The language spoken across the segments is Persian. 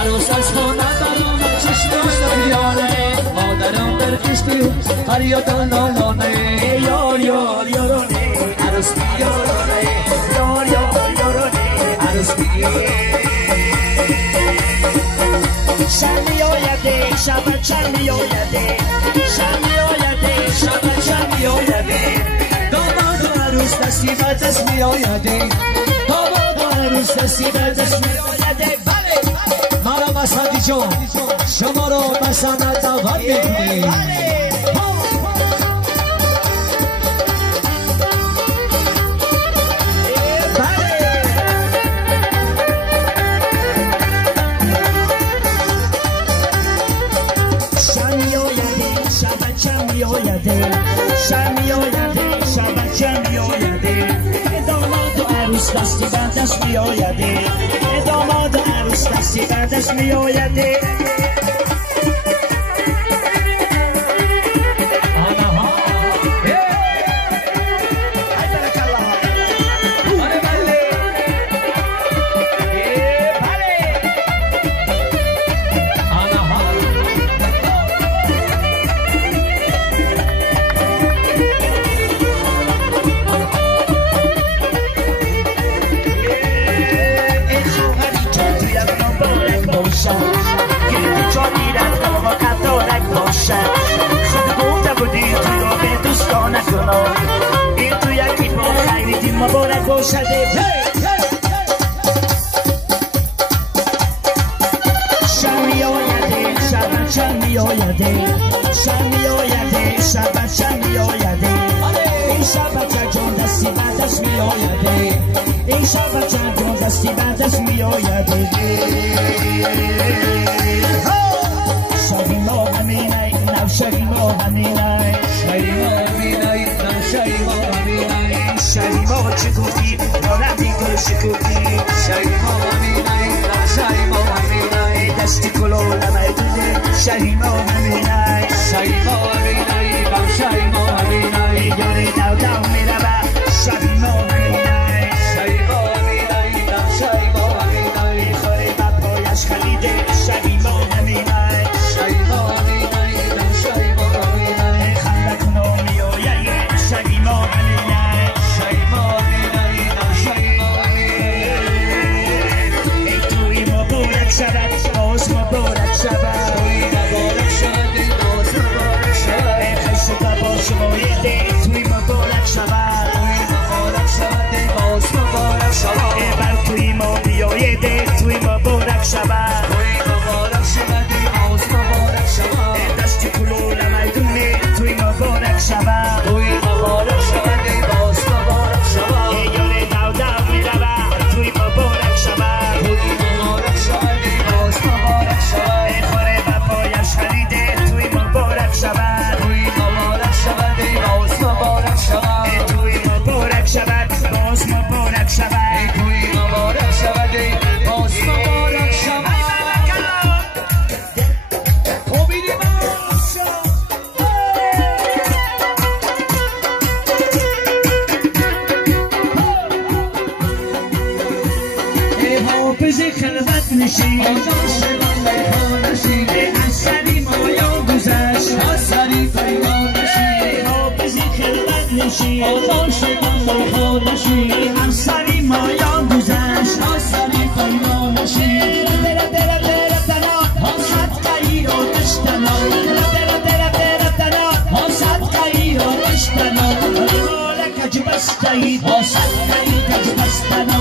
عروس از خانه برآمد چشمش دریانه مادرم در کشتی فریاد لالانه یار یار یارانه عروس بیارانه یار یار یارانه عروس شمی آیده شب شمی آیده شمی آیده شب شمی آیده داماد و عروس دستی به دست می آیده داماد و عروس دستی به دست می آیده مرا مسعدی جان شما را به سنت دعوت می‌کنیم شمی آیده شب شمی آیده داماد و عروس دستی به دست می آیده داماد و عروس دستی به دست می آیده این تو یکی با خیلی مبارک باشده شمی آیده شب شمی آیده شمی آیده شب شمی آیده این شب جان دستی به دست می آیده این شب جان دستی به دست می آیده شبی ما همینه نو شبی ما همینه شبی ما همینه نو شبی ما همینه شبی ما چه گفتی نارندی گل شکوفی شبی ما همینه نو شبی ما همینه دستی کلو نمیدونه شبی ما همینه شبی ما همینه نو شبی ما همینه یاری دو دو میره شبی ما همینه شبی ما همینه نو شبی ما همینه خوری با پایش خلیده شبی ما همینه شبی ما همینه نو شبی ما همینه خنده کنو میویه شبی ما همینه شبی ما همینه نو شبی ما همینه ای توی مبارک شود باز مبارک شود توی مبارک شود باز مبارک شود ای خشتا باش مویده توی مبارک شود مبارک شود باز مبارک شود ای بر توی ما بیایده توی مبارک شود توی مبارک شود باز مبارک شود ای دستی کلو نمیدونه توی مبارک شود توی مبارک شود باز مبارک شود ای یاره دو دو میرود توی مبارک شود توی مبارک شود باز مبارک شود ای خوره با پایش خریده توی مبارک شود توی مبارک شود باز مبارک شود ای توی مبارک شود باز مبارک شود توی مبارک شود باز مبارک شود خوبیدی ای حافظ خلوت نشین ای اثری مایا گذشت اثری پیمان ای حافظ خلوت نشین ای اثری مایا گذشت اثری پیمان ترا ترا ترا ترا حسد کهی رو دشتنا ترا ترا ترا ترا حسد کهی رو دشتنا مالک کج بستایی حسد کهی کج بستنا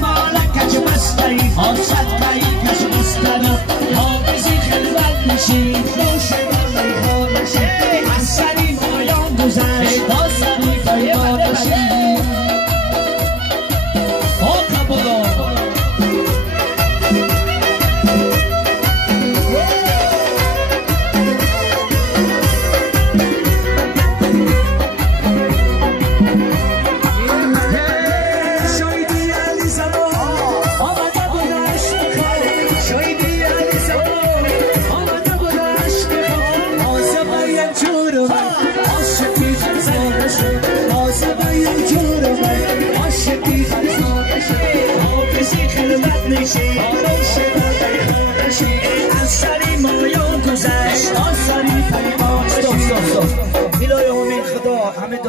مالک کج بستایی حسد کهی کج بستنا حافظی خلوت نشین خوش مالی نشین اثری مایا گذشت اثری پیمان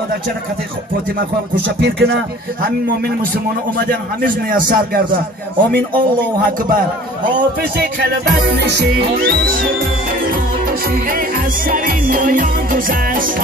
خدا چرا خطی فاطمه خواهم خوشا پیر کنه همین مومن مسلمان اومدن همیز میسر گرده آمین الله اکبر حافظ خلوت نشی از سری مایان گذشت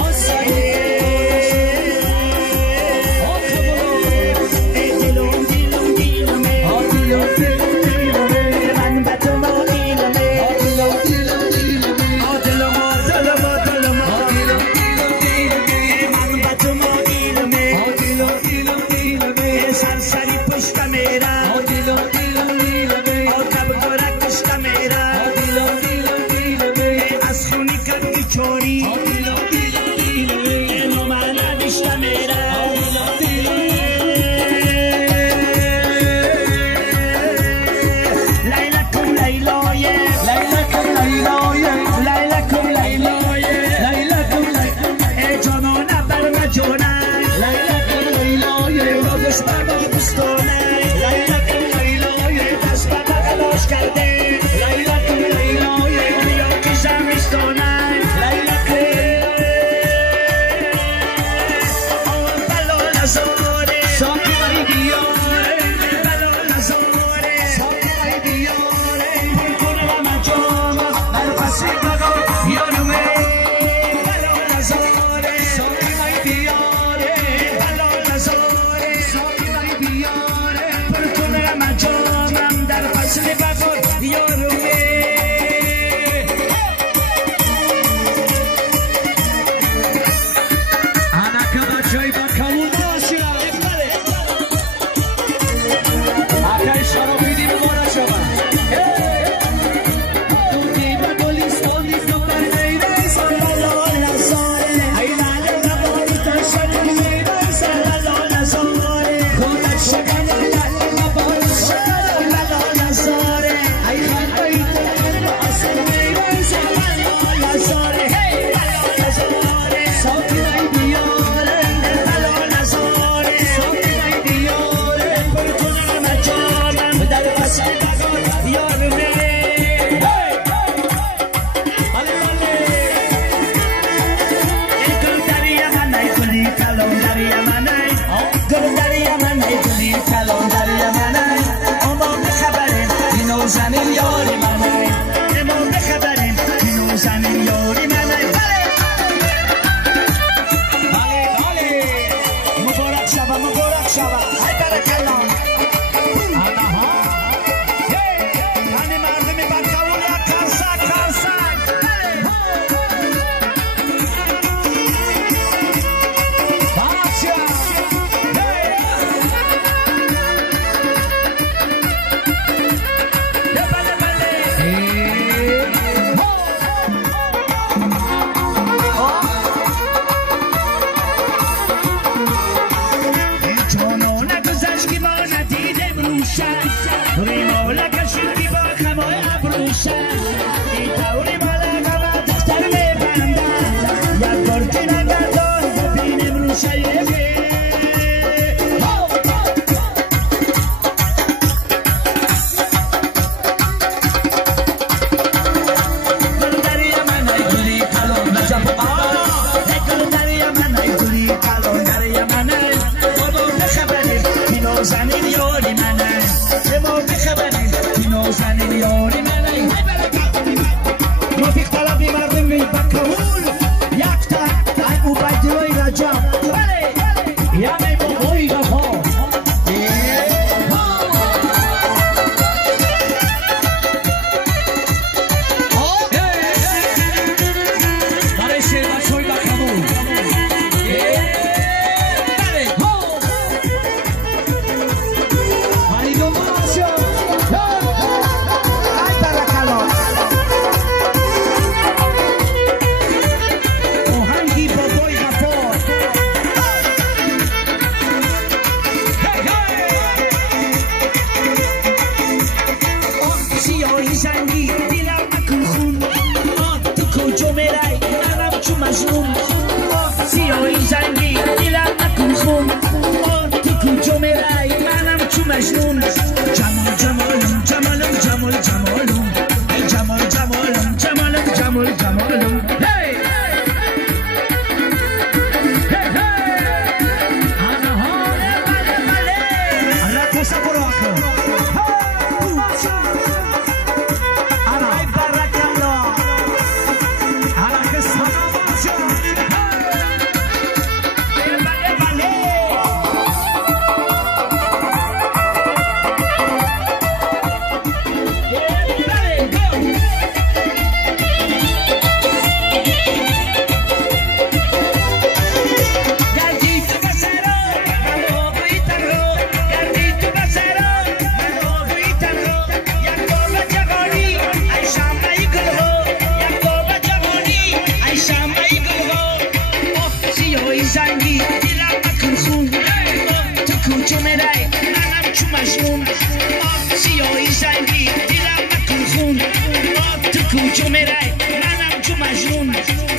جمعرای منم جو مجنون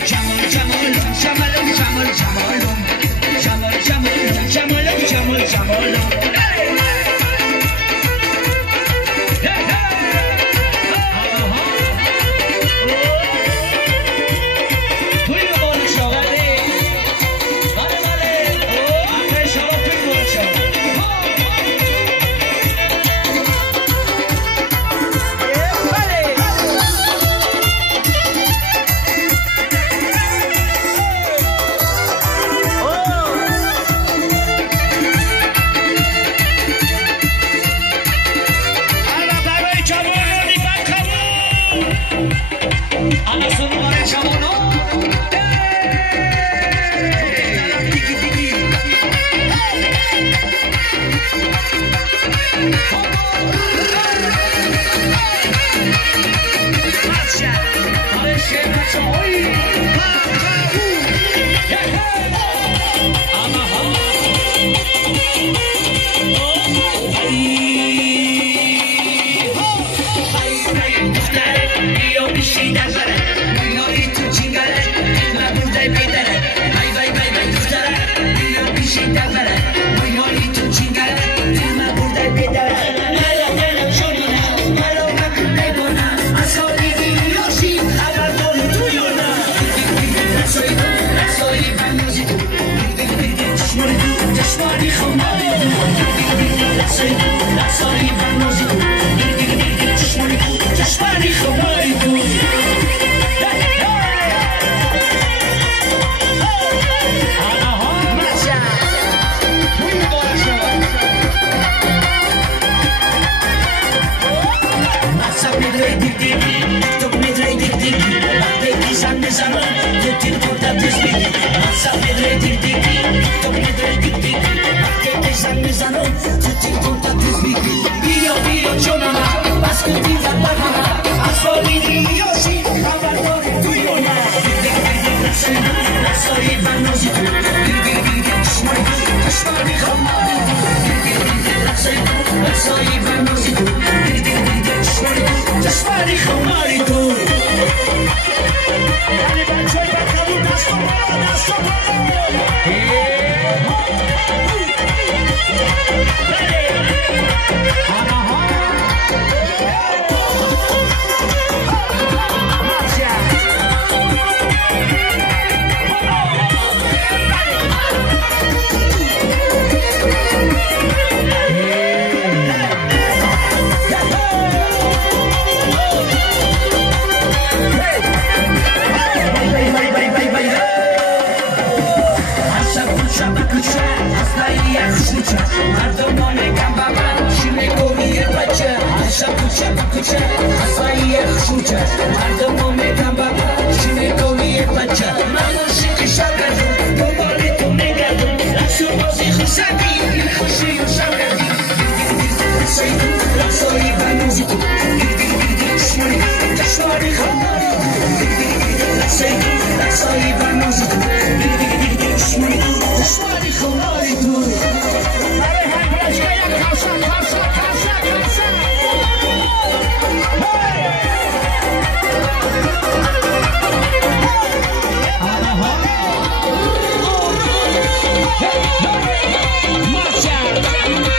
جمال جمال جمال جمال جمال جمال جمال جمال جمال جمال Marcha!